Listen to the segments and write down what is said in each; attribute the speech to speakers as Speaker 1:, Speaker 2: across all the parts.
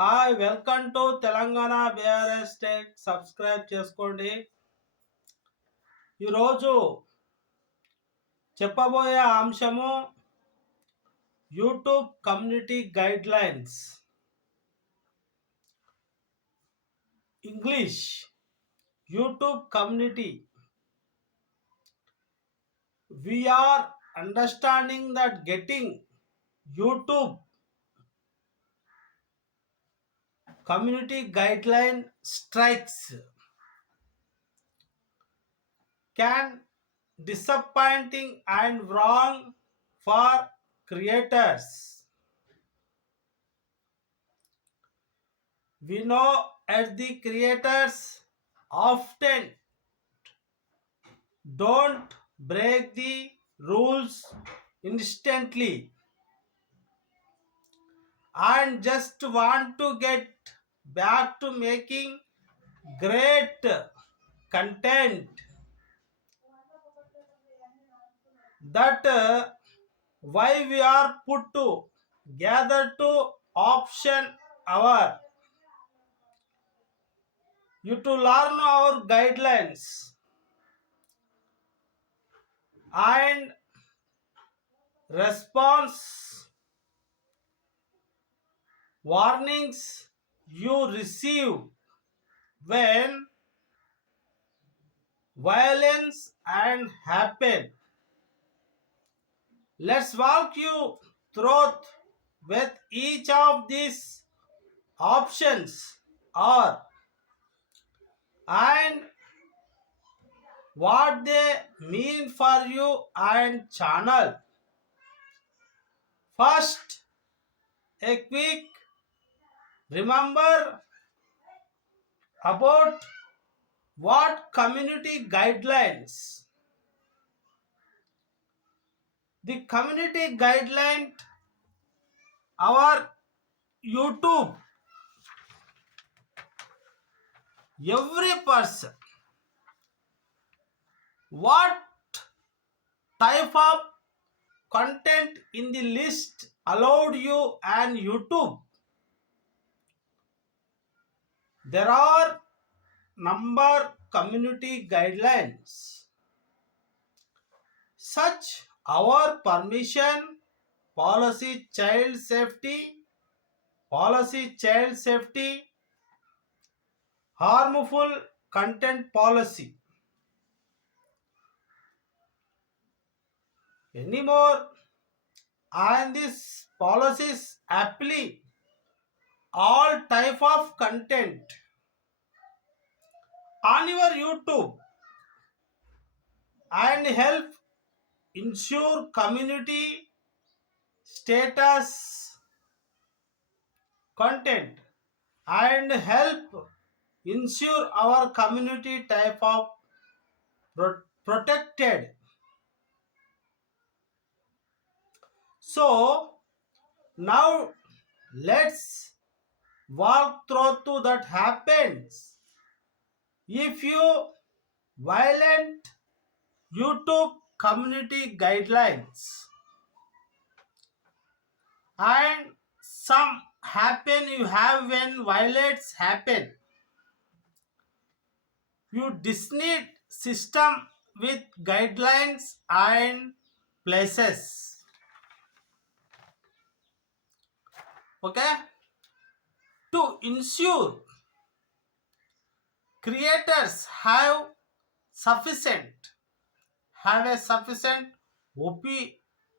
Speaker 1: Hi welcome to Telangana BRS state. Subscribe చేసుకోండి. ఈరోజు చెప్పబోయే అంశము YouTube community guidelines English YouTube community. We're understanding that getting YouTube community guideline strikes. Can disappointing and wrong for creators. We know as the creators often don't break the rules instantly and just want to get back to making great content. That uh, why we are put to gather to option our you to learn our guidelines. And response. Warnings you receive when violence and happen. Let's walk you through with each of these options or and what they mean for you and channel. First a quick remember about what community guidelines? The community guideline our youtube. Every person what type of content in the list allowed you and youtube there are number community guidelines. Such our permission policy child safety policy child safety harmful content policy. Anymore and these policies apply all type of content. On your youtube and help ensure community status content and help ensure our community type of pro- protected. So now let's walk through to that happens. If you violate YouTube community guidelines and some happen you have when violates happen you disney system with guidelines and places. Okay to ensure creators have sufficient have a sufficient op-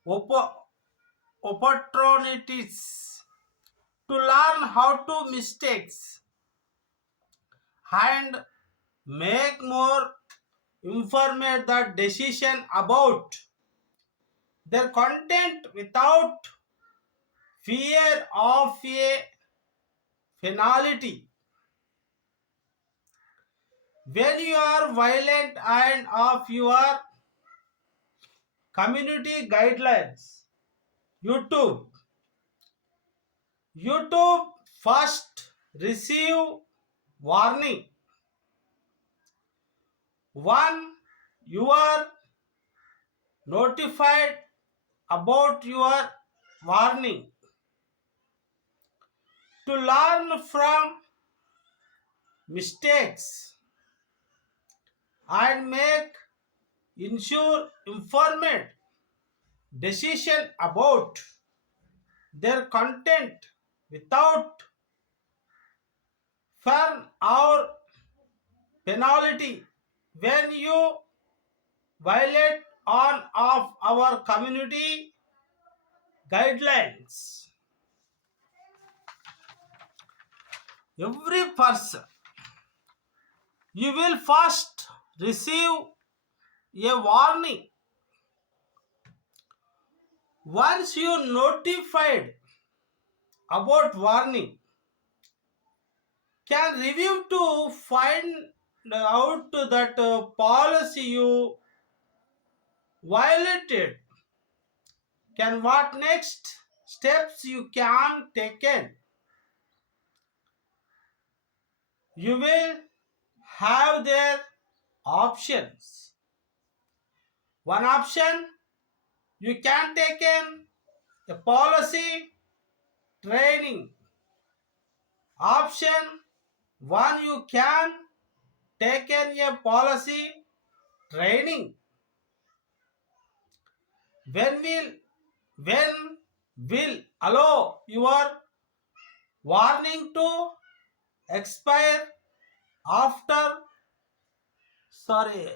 Speaker 1: op- opportunities to learn how to mistakes and make more informed the decision about their content without fear of a finality. When you are violent and of your community guidelines, YouTube, YouTube first receive warning. One, you are notified about your warning to learn from mistakes and make ensure informed decision about their content without fern or penalty. When you violate on of our community guidelines every person you will first receive a warning. Once you notified about warning can review to find out that uh, policy you violated. Can what next steps you can taken you will have their options. One option you can take in a policy training. Option one you can take in a policy training. When will when will allow your warning to expire after sorry